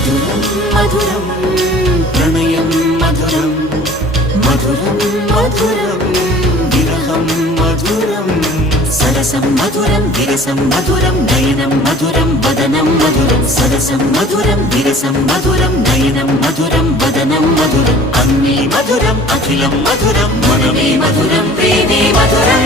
మధురం మధురం ప్రణయం మధురం మధురం మధురం విరహం మధురం సరసం మధురం విరసం మధురం నయనం మధురం వదనం మధురం సరసం మధురం విరసం మధురం నయనం మధురం వదనం మధురం అన్నీ మధురం అఖిలం మధురం మనమే మధురం ప్రేమే మధురం